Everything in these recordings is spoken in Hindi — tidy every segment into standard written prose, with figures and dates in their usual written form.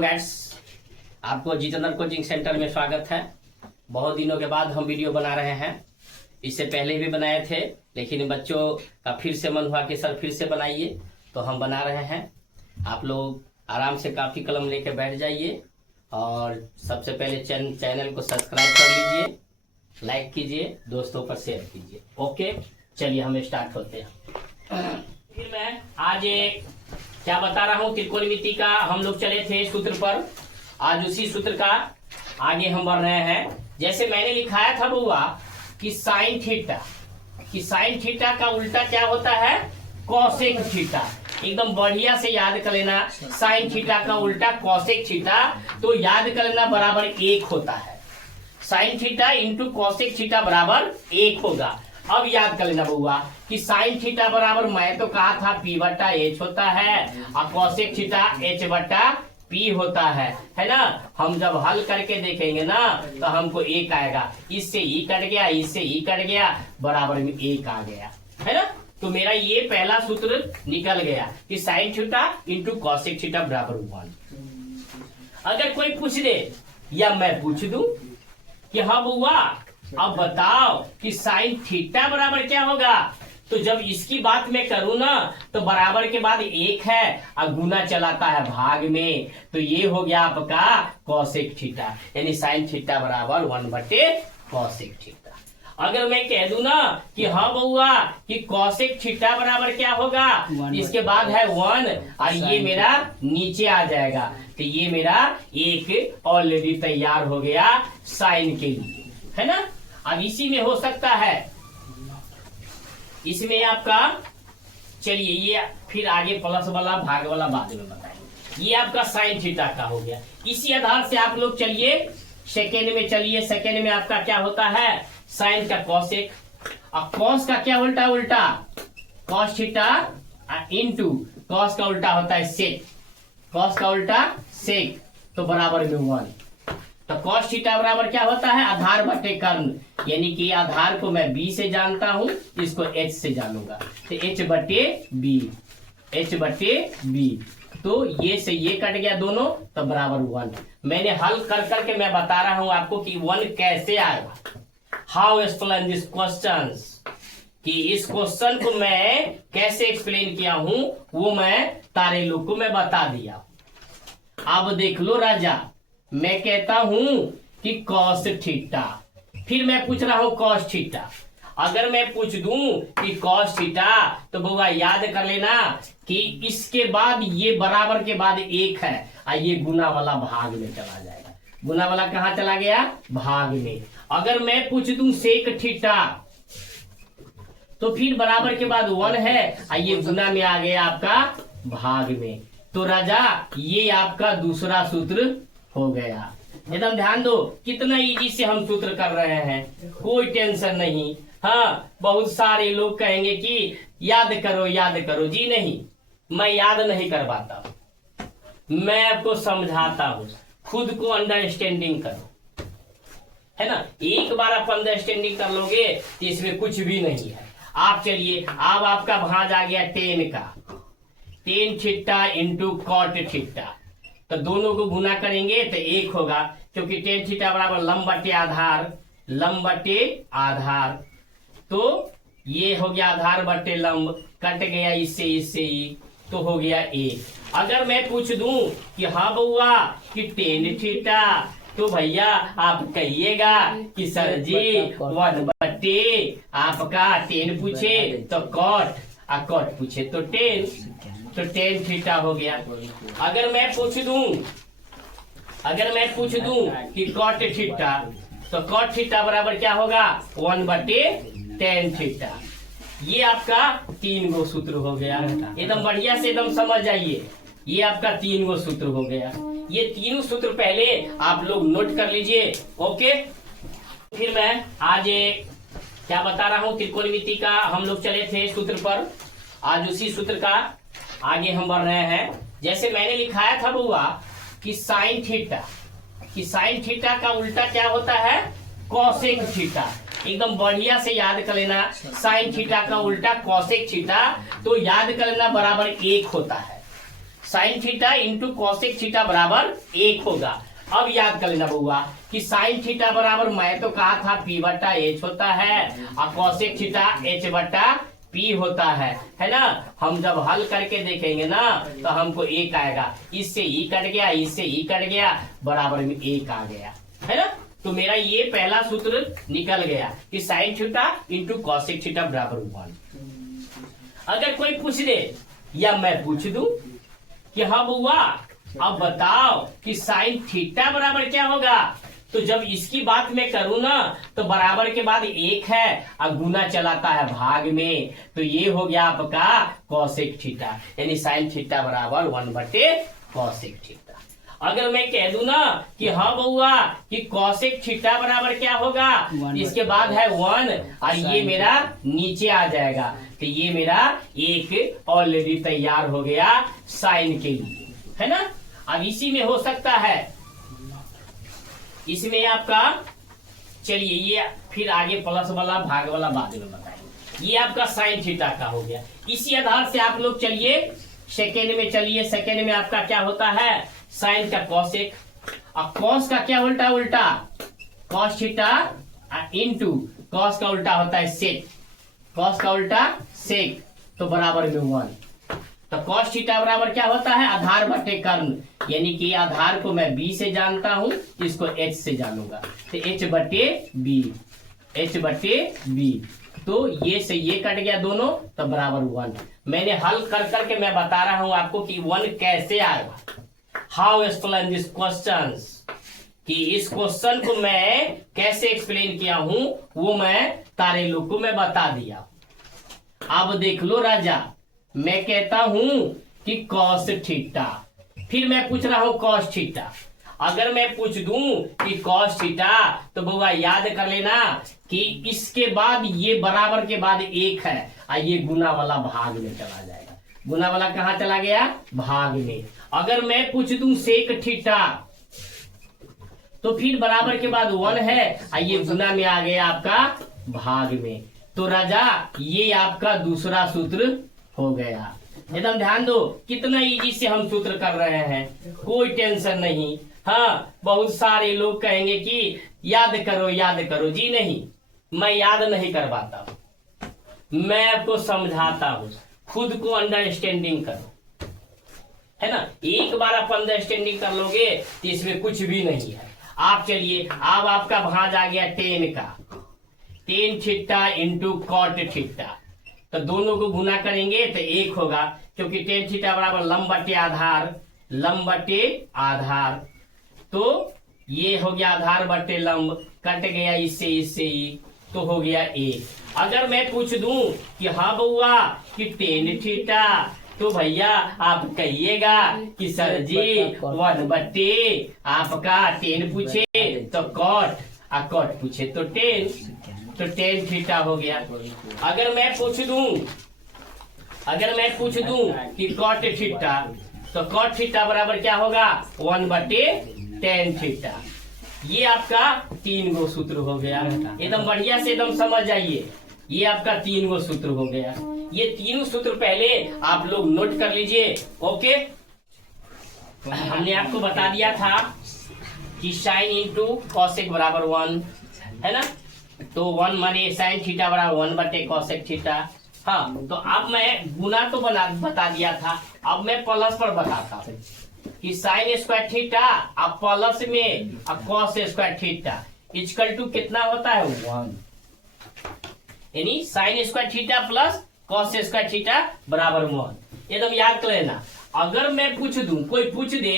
गाइस, आपको जितेंद्र कोचिंग सेंटर में स्वागत है। बहुत दिनों के बाद हम वीडियो बना रहे हैं। इससे पहले भी बनाए थे, लेकिन बच्चों का फिर से मन हुआ कि सर फिर से बनाइए, तो हम बना रहे हैं। आप लोग आराम से कापी कलम लेके बैठ जाइए और सबसे पहले चैनल को सब्सक्राइब कर लीजिए, लाइक कीजिए, दोस्तों पर शेयर कीजिए। ओके, चलिए हम स्टार्ट होते हैं। फिर मैं आज क्या बता रहा हूँ, त्रिकोणमिति का हम लोग चले थे सूत्र पर। आज उसी सूत्र का आगे हम बढ़ रहे हैं। जैसे मैंने लिखाया था बुआ कि साइन थीटा का उल्टा क्या होता है, कॉसेक थीटा। एकदम बढ़िया से याद कर लेना, साइन थीटा का उल्टा कॉसेक थीटा, तो याद कर लेना बराबर 1 होता है। Sine theta into cosec theta बराबर 1 होगा। अब याद कर लेना बउआ कि साइन थीटा बराबर, मैं तो कहा था P/H होता है और कॉसेक थीटा H/P होता है ना। हम जब हल करके देखेंगे ना तो हमको 1 आएगा। इससे ई कट गया, इससे ई कट गया, बराबर में 1 आ गया, है ना। तो मेरा ये पहला सूत्र निकल गया कि sine theta into cosec theta बराबर 1। अगर कोई पूछ दे या मैं पूछ दूं कि हाँ बुआ अब बताओ कि साइन थीटा बराबर क्या होगा, तो जब इसकी बात मैं करूं ना तो बराबर के बाद 1 है और गुना चलाता है भाग में, तो ये हो गया आपका कॉसेक थीटा, यानी साइन थीटा बराबर 1/कॉसेक थीटा। अगर मैं कह दूं ना कि हाँ बउआ कि कॉसेक थीटा बराबर क्या होगा, इसके बाद है 1 और ये मेरा नीचे आ जाएगा, तो ये मेरा 1 ऑलरेडी तैयार हो गया साइन के लिए, है ना। अब इसी में हो सकता है, इसमें आपका, चलिए ये फिर आगे प्लस वाला भाग वाला बाद में बताएंगे। ये आपका साइन थीटा का हो गया। इसी आधार से आप लोग चलिए सेकेंड में चलिए। सेकेंड में आपका क्या होता है, साइन का कॉसेक और कॉस का क्या उल्टा कॉस थीटा इंटू कॉस का उल्टा होता है सेक, कॉस का उल्टा सेक, तो बराबर में 1। तो कॉस थीटा बराबर क्या होता है, आधार बटे कर्ण, यानी कि आधार को मैं b से जानता हूं, इसको h से जानूंगा, तो h/b, तो ये से ये कट गया दोनों, तो बराबर 1। मैंने हल कर करके मैं बता रहा हूं आपको कि 1 कैसे आएगा, हाउ एक्सप्लेन दिस क्वेश्चन, कि इस क्वेश्चन को मैं कैसे एक्सप्लेन किया हूं वो मैं तारे लोग को मैं बता दिया। अब देख लो राजा, मैं कहता हूं कि कॉस थीटा, फिर मैं पूछ रहा हूं कॉस थीटा। अगर मैं पूछ दूं कि कॉस थीटा, तो बुआ याद कर लेना कि इसके बाद ये बराबर के बाद 1 है और ये गुना वाला भाग में चला जाएगा। गुना वाला कहाँ चला गया, भाग में। अगर मैं पूछ दूं सेक थीटा, तो फिर बराबर के बाद 1 है और ये गुना में आ गया आपका भाग में। तो राजा ये आपका दूसरा सूत्र हो गया। एकदम ध्यान दो, कितना इजी से हम सूत्र कर रहे हैं, कोई टेंशन नहीं। हाँ, बहुत सारे लोग कहेंगे कि याद करो। जी नहीं, मैं याद नहीं करवाता, मैं आपको समझाता हूँ। खुद को अंडरस्टैंडिंग करो, है ना। एक बार आप अंडरस्टैंडिंग कर लोगे तो इसमें कुछ भी नहीं है। आप चलिए, अब आपका भाज आ गया 10 का, ten theta into cot theta, तो दोनों को गुना करेंगे तो 1 होगा, क्योंकि टेन थीटा बराबर लंब बटे आधार, तो ये हो गया आधार बटे लंब, कट गया इससे ही, तो हो गया 1। अगर मैं पूछ दूं कि हाँ बउआ कि टेन थीटा, तो भैया आप कहिएगा कि सर जी 1 बटे आपका 10 पूछे तो कॉट, और कॉट पूछे तो 10, तो टेन थीटा हो गया। अगर मैं पूछ दूं कि कॉट थीटा, तो कॉट थीटा बराबर क्या होगा, 1/tan थीटा। ये आपका 3 गो सूत्र हो गया। एकदम बढ़िया से एकदम समझ जाइए, ये आपका 3 गो सूत्र हो गया। ये तीनों सूत्र पहले आप लोग नोट कर लीजिए। ओके, फिर मैं आज क्या बता रहा हूँ, त्रिकोणमिति का हम लोग चले थे सूत्र पर। आज उसी सूत्र का आगे हम बढ़ रहे हैं। जैसे मैंने लिखाया था बुआ कि साइन थीटा का उल्टा क्या होता है, कॉसेक थीटा। एकदम बढ़िया से याद कर लेना, साइन थीटा का उल्टा कॉसेक थीटा, तो याद कर लेना बराबर 1 होता है। Sine theta into cosec theta बराबर 1 होगा। अब याद कर लेना बउआ कि साइन थीटा बराबर मैं तो कहा था P बट्टा H होता है और कॉसेक थीटा H बट्टा P होता है ना। हम जब हल करके देखेंगे ना तो हमको 1 आएगा, इससे ई कट गया, इससे ई कट गया, बराबर में 1 आ गया, है ना। तो मेरा ये पहला सूत्र निकल गया कि sine theta into cosec theta बराबर 1। अगर कोई पूछ दे या मैं पूछ दूं कि हाँ बउआ अब बताओ कि साइन थीटा बराबर क्या होगा, तो जब इसकी बात मैं करूं ना तो बराबर के बाद 1 है और गुना चलाता है भाग में, तो ये हो गया आपका कॉसेक थीटा, यानी साइन थीटा बराबर 1 बटे कॉसेक थीटा। अगर मैं कह दूं ना कि हाँ बउआ कि कॉसेक थीटा बराबर क्या होगा, इसके बाद है 1 और ये मेरा नीचे आ जाएगा, तो ये मेरा एक ऑलरेडी तैयार हो गया साइन के लिए, है ना। अब इसी में हो सकता है, इसमें आपका चलिए ये फिर आगे प्लस वाला भाग वाला बाद में बताएंगे। ये आपका साइन थीटा का हो गया। इसी आधार से आप लोग चलिए सेकेंड में चलिए। सेकेंड में आपका क्या होता है, साइन का कॉसेक और कॉस का क्या उल्टा उल्टा कॉस थीटा इनटू कॉस का उल्टा होता है सेक, कॉस का उल्टा सेक, तो बराबर में 1। तो कॉस थीटा बराबर क्या होता है, आधार बटे कर्ण, यानी कि आधार को मैं b से जानता हूं, इसको h से जानूंगा, तो h बटे b, h बटे b, तो ये से ये कट गया दोनों, तो बराबर 1। मैंने हल कर करके मैं बता रहा हूं आपको कि 1 कैसे आएगा, हाउ एक्सप्लेन दिस क्वेश्चन, कि इस क्वेश्चन को मैं कैसे एक्सप्लेन किया हूं वो मैं तारे लोग को मैं बता दिया। अब देख लो राजा, मैं कहता हूं कि कॉस थीटा, फिर मैं पूछ रहा हूं कॉस थीटा। अगर मैं पूछ दूं कि कॉस थीटा, तो बउआ याद कर लेना कि इसके बाद ये बराबर के बाद 1 है और ये गुना वाला भाग में चला जाएगा। गुना वाला कहां चला गया, भाग में। अगर मैं पूछ दूं सेक थीटा, तो फिर बराबर के बाद 1 है और ये गुना में आ गया आपका भाग में। तो राजा ये आपका दूसरा सूत्र हो गया। एकदम ध्यान दो, कितना इजी से हम सूत्र कर रहे हैं, कोई टेंशन नहीं। हाँ, बहुत सारे लोग कहेंगे कि याद करो याद करो, जी नहीं, मैं याद नहीं करवाता हूं, मैं आपको समझाता हूं, खुद को अंडरस्टैंडिंग करो, है ना। एक बार आप अंडरस्टैंडिंग कर लोगे तो इसमें कुछ भी नहीं है। आप चलिए, अब आपका भांज आ गया 10 का, 10 थीटा इंटू कॉट थीटा, तो दोनों को गुना करेंगे तो 1 होगा, क्योंकि 10 थीटा बराबर लंब बटे आधार, लंब बटे आधार, तो ये हो गया आधार बटे लंब, कट गया इससे इससे ही, तो हो गया 1। अगर मैं पूछ दूं कि हाँ बउआ कि 10 थीटा, तो भैया आप कहिएगा कि सर जी 1 बटे आपका 10 पूछे तो कॉट, और कॉट पूछे तो 10, तो 10 थीटा हो गया। अगर मैं पूछ दूं कि कॉट थीटा, तो कॉट थीटा बराबर क्या होगा, 1 बटे 10 थीटा। ये आपका 3 गो सूत्र हो गया। एकदम बढ़िया से एकदम समझ जाइए, ये आपका 3 गो सूत्र हो गया। ये तीनों सूत्र पहले आप लोग नोट कर लीजिए, ओके। हमने आपको बता दिया था कि साइन इंटू कॉसेक बराबर 1 है ना, तो 1 माने साइन थीटा बराबर 1 बटे कॉसेक थीटा। हाँ, तो अब मैं गुना तो बता दिया था, अब मैं प्लस पर बताता हूँ कि साइन स्क्वायर थीटा अब प्लस में अब cos square theta equal to कितना होता है, 1, यानी sine square theta plus cos square theta बराबर 1। एकदम याद कर लेना। अगर मैं पूछ दूं, कोई पूछ दे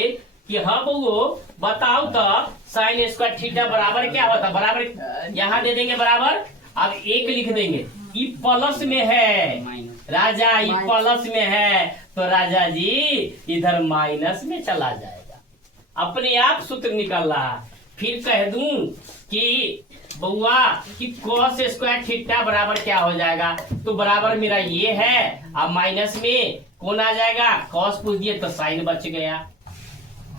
कि हाँ बउओ बताओ तो साइन स्क्वायर थीटा बराबर क्या होता, बराबर यहाँ दे देंगे बराबर, अब 1 लिख देंगे, ई प्लस में है राजा, ई प्लस में है, तो राजा जी इधर माइनस में चला जाएगा, अपने आप सूत्र निकल रहा। फिर कह दूं कि बउआ कि कॉस स्क्वायर थीटा बराबर क्या हो जाएगा, तो बराबर मेरा ये है, अब माइनस में कौन आ जाएगा, कॉस पूछ दिए तो साइन बच गया,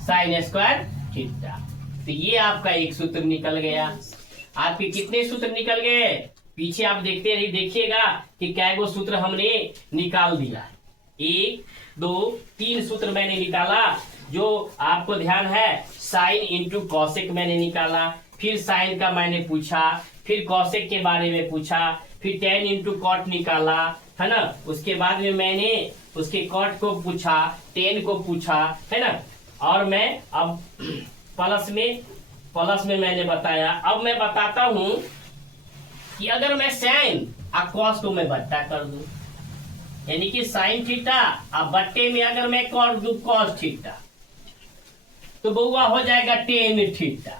साइन स्क्वायर थीटा। तो ये आपका एक सूत्र निकल गया। आपके कितने सूत्र निकल गए, पीछे आप देखते रहिए, देखिएगा कि क्या गो सूत्र हमने निकाल दिया। 1 2 3 सूत्र मैंने निकाला। जो आपको ध्यान है, साइन इंटू कॉसेक मैंने निकाला, फिर साइन का मैंने पूछा, फिर कॉसेक के बारे में पूछा, फिर टेन इंटू कॉट निकाला, है ना। उसके बाद में मैंने उसके कॉट को पूछा, टेन को पूछा, है ना। और मैं अब प्लस में मैंने बताया। अब मैं बताता हूं कि अगर मैं साइन और कॉस को मैं बट्टा कर दूं, यानी कि साइन थीटा और बट्टे में अगर मैं कर दूं कॉस थीटा, तो बउआ हो जाएगा टेन थीटा।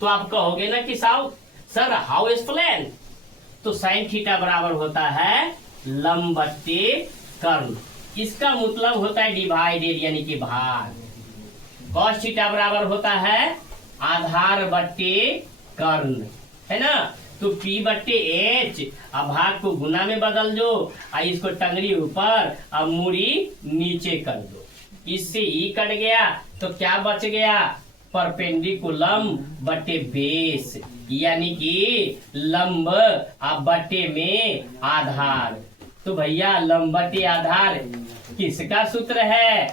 तो आप कहोगे ना कि साहब सर हाउ एक्सप्लेन, तो साइन थीटा बराबर होता है लंब बट्टे कर्ण। इसका मतलब होता है डिवाइडेड, यानी कि भाग। कॉस थीटा बराबर होता है आधार बट्टे कर्ण, है ना। तो P बट्टे एच, अब भाग को गुना में बदल दो, और इसको टंगड़ी ऊपर और मूड़ी नीचे कर दो। इससे ई कट गया तो क्या बच गया, परपेंडिकुलम बट्टे बेस, यानी कि लंब और बट्टे में आधार। तो भैया लंब बट्टे आधार किसका सूत्र है,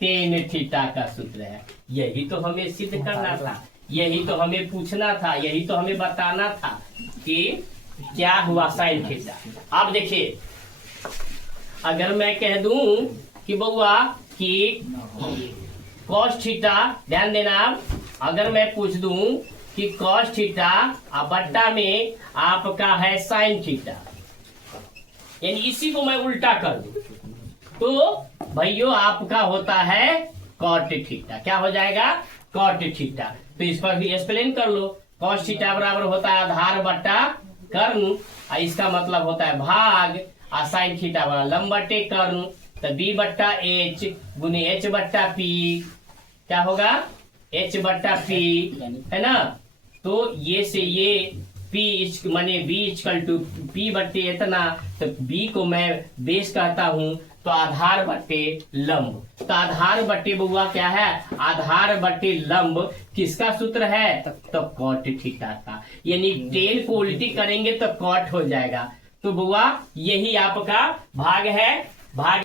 टेन थीटा का सूत्र है। यही तो हमें सिद्ध करना था, यही तो हमें पूछना था, यही तो हमें बताना था कि क्या हुआ साइन थीटा। अब देखिए, अगर मैं कह दूं कि बउआ कि कॉस थीटा, ध्यान देना आप, अगर मैं पूछ दूं कि कॉस थीटा और बट्टा में आपका है साइन थीटा, यानी इसी को मैं उल्टा कर दूं, तो भैया आपका होता है कॉट थीटा। क्या हो जाएगा, कॉट थीटा। तो इस पर भी एक्सप्लेन कर लो। कॉस थीटा बराबर होता है आधार बट्टा कर्ण, और इसका मतलब होता है भाग, और साइन थीटा बराबर लंब बट्टे कर्ण। तो बी बट्टा एच गुने एच बट्टा पी, क्या होगा, एच बट्टा पी, है ना। तो ये से ये पी माने बी इक्वल टू पी बट्टे इतना, तो बी को मैं बेस कहता हूं, तो आधार बट्टे लंब। तो आधार बट्टे बउआ क्या है, आधार बट्टे लंब किसका सूत्र है, तो कॉट थीटा का। यानी टेन को उल्टी करेंगे तो कॉट हो जाएगा। तो बउआ यही आपका भाग है, भाग